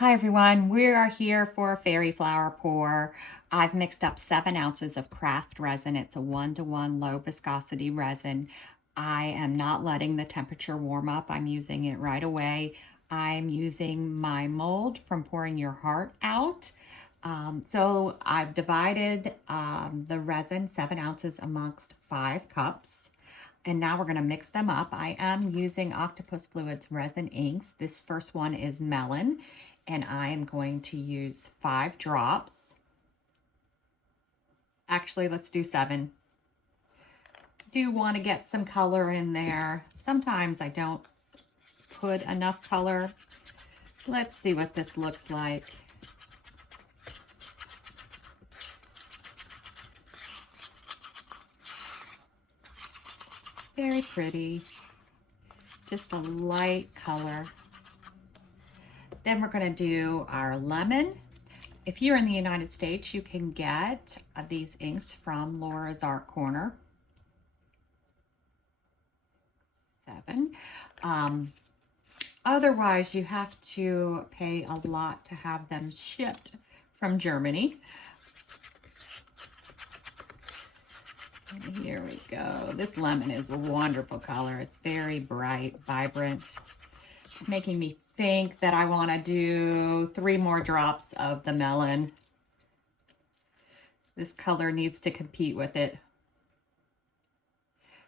Hi everyone, we are here for a fairy flower pour. I've mixed up 7 ounces of craft resin. It's a 1-to-1 low viscosity resin. I am not letting the temperature warm up. I'm using it right away. I'm using my mold from Pouring Your Heart Out. So I've divided the resin, 7 ounces, amongst 5 cups. And now we're going to mix them up. I am using Octopus Fluids resin inks. This first one is melon, and I am going to use 5 drops. Actually, let's do 7. Do want to get some color in there. Sometimes I don't put enough color. Let's see what this looks like. Very pretty. Just a light color. Then we're going to do our lemon. If you're in the United States, you can get these inks from Laura's Art Corner. 7. Otherwise, you have to pay a lot to have them shipped from Germany. And here we go. This lemon is a wonderful color. It's very bright, vibrant. It's making me think that I want to do 3 more drops of the melon. This color needs to compete with it.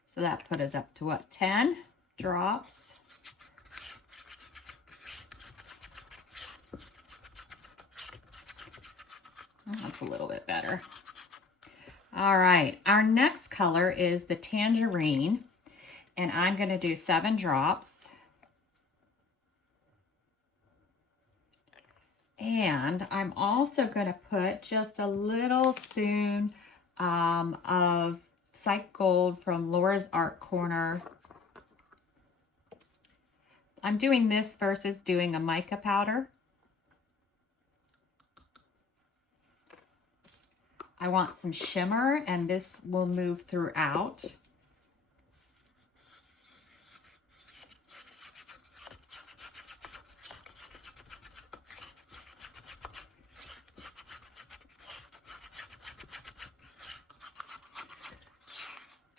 So that put us up to what, 10 drops? Oh, that's a little bit better. All right, our next color is the tangerine, and I'm going to do 7 drops. And I'm also going to put just a little spoon of Psych Gold from Laura's Art Corner. I'm doing this versus doing a mica powder. I want some shimmer, and this will move throughout.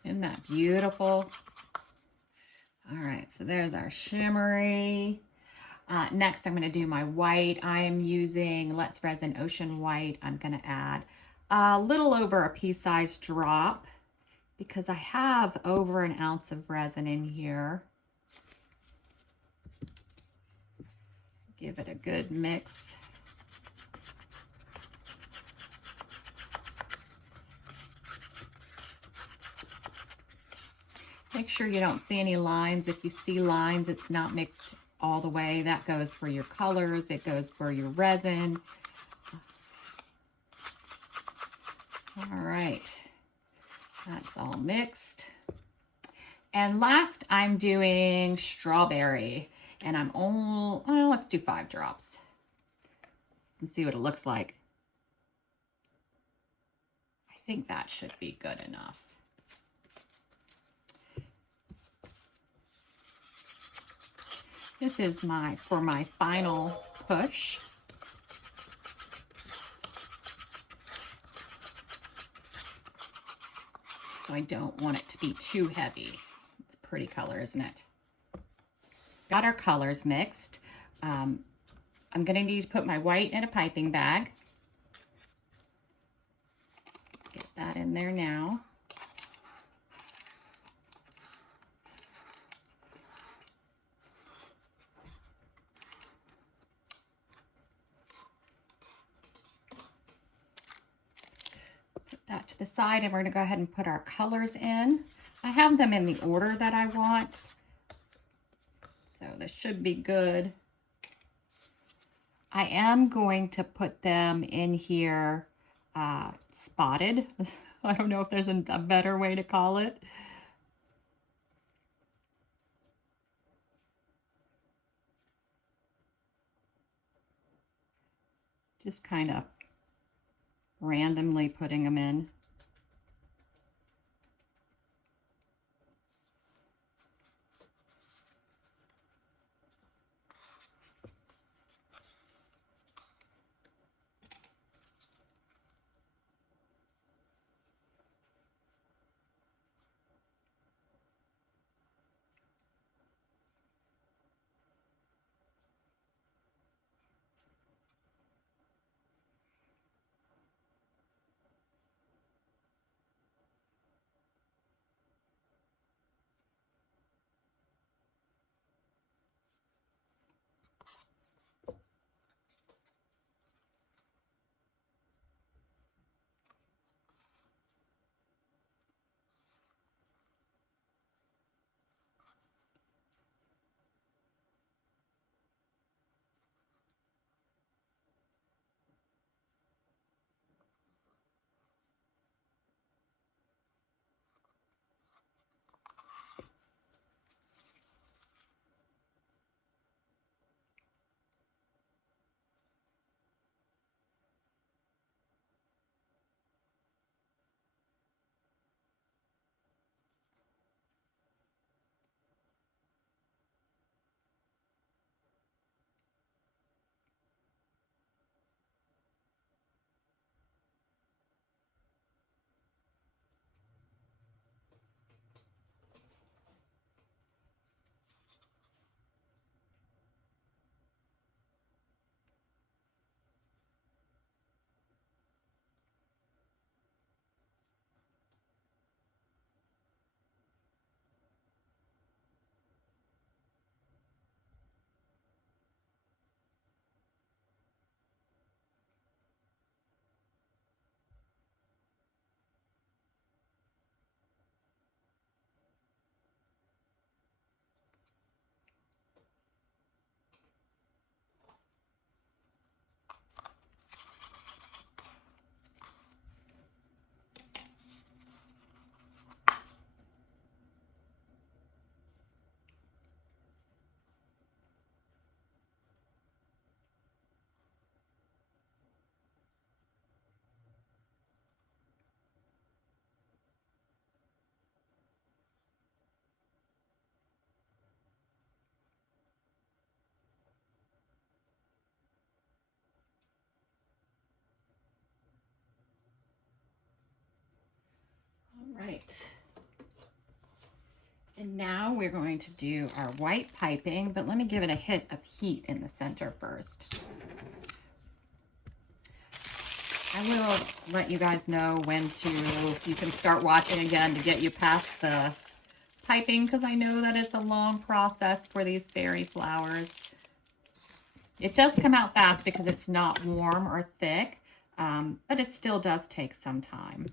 Isn't that beautiful? All right, so there's our shimmery. Next, I'm going to do my white. I am using Let's Resin Ocean White. I'm going to add a little over a pea-sized drop because I have over 1 ounce of resin in here. Give it a good mix. Make sure you don't see any lines. If you see lines, it's not mixed all the way. That goes for your colors. It goes for your resin. All right, that's all mixed. And last, I'm doing strawberry, and I'm only, well, let's do 5 drops and see what it looks like. I think that should be good enough. This is for my final push. So I don't want it to be too heavy. It's a pretty color, isn't it? Got our colors mixed. I'm going to need to put my white in a piping bag. Get that in there now. That to the side, and we're going to go ahead and put our colors in. I have them in the order that I want, so this should be good. I am going to put them in here spotted. I don't know if there's a better way to call it. Just kind of randomly putting them in. right. And now we're going to do our white piping, but let me give it a hit of heat in the center first. I will let you guys know when you can start watching again to get you past the piping, because I know that it's a long process for these fairy flowers. It does come out fast because it's not warm or thick, but it still does take some time.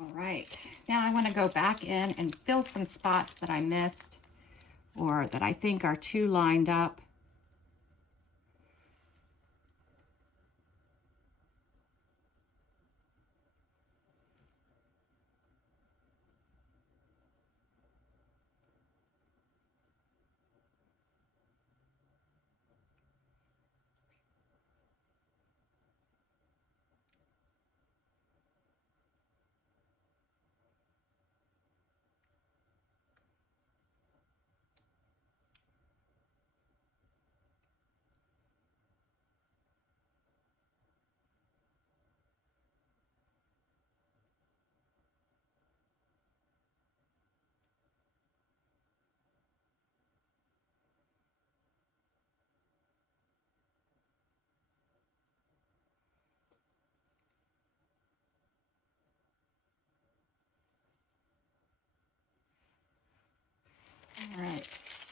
All right, now I want to go back in and fill some spots that I missed or that I think are too lined up.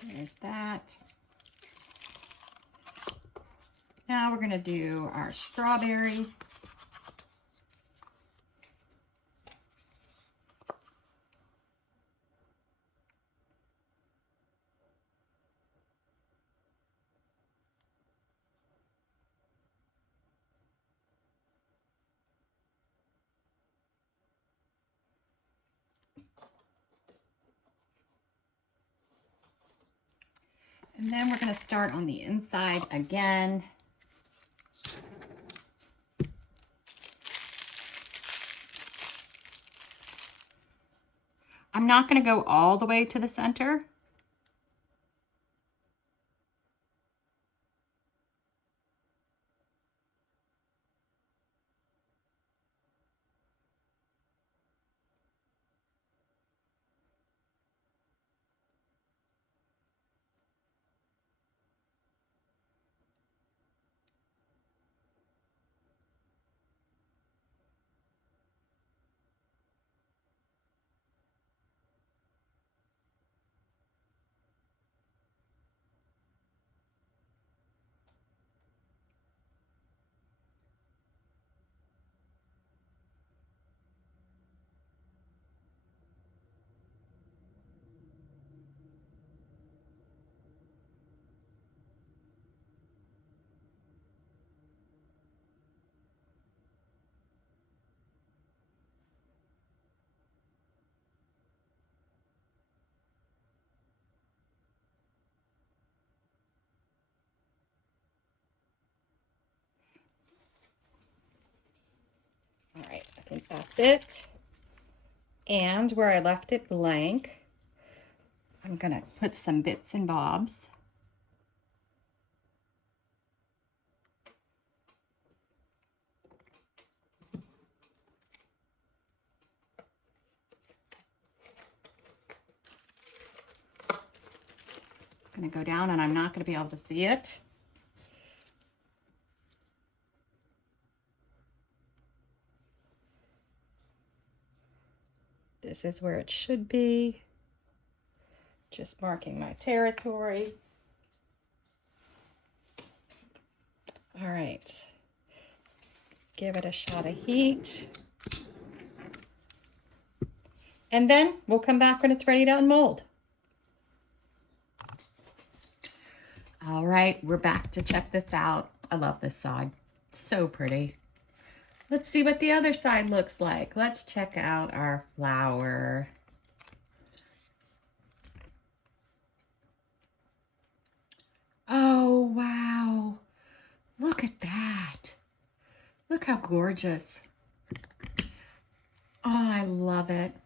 There's that. Now we're going to do our strawberry. And then we're going to start on the inside again. I'm not going to go all the way to the center. All right, I think that's it. And where I left it blank, I'm gonna put some bits and bobs. It's gonna go down and I'm not gonna be able to see it. This is where it should be. Just marking my territory. All right, give it a shot of heat. And then we'll come back when it's ready to unmold. All right, we're back to check this out. I love this side, so pretty. Let's see what the other side looks like. Let's check out our flower. Oh, wow. Look at that. Look how gorgeous. Oh, I love it.